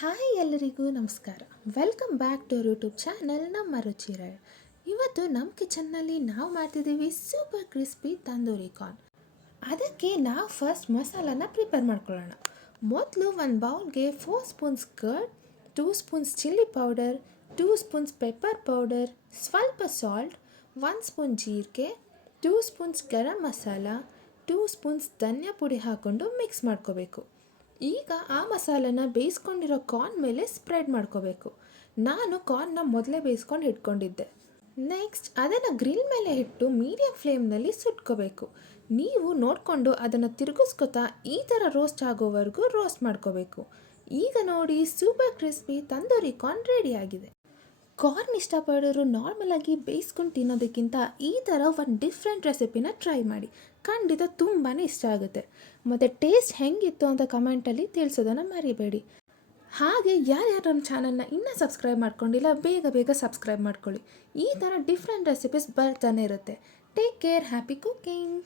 Hi ಎಲ್ಲರಿಗೂ ನಮಸ್ಕಾರ. Welcome back to YouTube channel ನಮ್ಮ ರುಚಿರಾಯ್. ಇವತ್ತು ನಮ್ಮ ಕಿಚನ್ನಲ್ಲಿ ನಾವು ಮಾಡ್ತಿದ್ದೀವಿ ಸೂಪರ್ ಕ್ರಿಸ್ಪಿ ತಂದೂರಿ ಕಾರ್ನ್. ಅದಕ್ಕೆ ನಾವು ಫಸ್ಟ್ ಮಸಾಲಾನ ಪ್ರಿಪೇರ್ ಮಾಡ್ಕೊಳ್ಳೋಣ. ಮೊದಲು ಒಂದು ಬೌಲ್ಗೆ 4 spoons curd, 2 spoons chilli powder, 2 spoons pepper powder, ಸ್ವಲ್ಪ ಸಾಲ್ಟ್, 1 ಸ್ಪೂನ್ ಜೀರಿಗೆ, 2 ಸ್ಪೂನ್ಸ್ ಗರಂ ಮಸಾಲ, 2 ಸ್ಪೂನ್ಸ್ ಧನಿಯಾ ಪುಡಿ ಹಾಕ್ಕೊಂಡು ಮಿಕ್ಸ್ ಮಾಡ್ಕೋಬೇಕು. ಈಗ ಆ ಮಸಾಲೆನ ಬೇಯಿಸ್ಕೊಂಡಿರೋ ಕಾರ್ನ್ ಮೇಲೆ ಸ್ಪ್ರೆಡ್ ಮಾಡ್ಕೋಬೇಕು. ನಾನು ಕಾರ್ನ್ನ ಮೊದಲೇ ಬೇಯಿಸ್ಕೊಂಡು ಇಟ್ಕೊಂಡಿದ್ದೆ. ನೆಕ್ಸ್ಟ್ ಅದನ್ನು ಗ್ರಿಲ್ ಮೇಲೆ ಇಟ್ಟು ಮೀಡಿಯಂ ಫ್ಲೇಮ್ನಲ್ಲಿ ಸುಟ್ಕೋಬೇಕು. ನೀವು ನೋಡಿಕೊಂಡು ಅದನ್ನು ತಿರುಗಿಸ್ಕೊತಾ ಈ ಥರ ರೋಸ್ಟ್ ಆಗೋವರೆಗೂ ರೋಸ್ಟ್ ಮಾಡ್ಕೋಬೇಕು. ಈಗ ನೋಡಿ, ಸೂಪರ್ ಕ್ರಿಸ್ಪಿ ತಂದೂರಿ ಕಾರ್ನ್ ರೆಡಿಯಾಗಿದೆ. ಕಾರ್ನ್ ಇಷ್ಟಪಡೋರು ನಾರ್ಮಲಾಗಿ ಬೇಯಿಸ್ಕೊಂಡು ತಿನ್ನೋದಕ್ಕಿಂತ ಈ ಥರ ಒಂದು ಡಿಫ್ರೆಂಟ್ ರೆಸಿಪಿನ ಟ್ರೈ ಮಾಡಿ. ಖಂಡಿತ ತುಂಬಾ ಇಷ್ಟ ಆಗುತ್ತೆ. ಮತ್ತು ಟೇಸ್ಟ್ ಹೆಂಗಿತ್ತು ಅಂತ ಕಮೆಂಟಲ್ಲಿ ತಿಳಿಸೋದನ್ನು ಮರಿಬೇಡಿ. ಹಾಗೆ ಯಾರ್ಯಾರು ನಮ್ಮ ಚಾನಲ್ನ ಇನ್ನೂ ಸಬ್ಸ್ಕ್ರೈಬ್ ಮಾಡ್ಕೊಂಡಿಲ್ಲ, ಬೇಗ ಬೇಗ ಸಬ್ಸ್ಕ್ರೈಬ್ ಮಾಡ್ಕೊಳ್ಳಿ. ಈ ಥರ ಡಿಫ್ರೆಂಟ್ ರೆಸಿಪೀಸ್ ಬರ್ತಾನೆ ಇರುತ್ತೆ. Take care, happy cooking.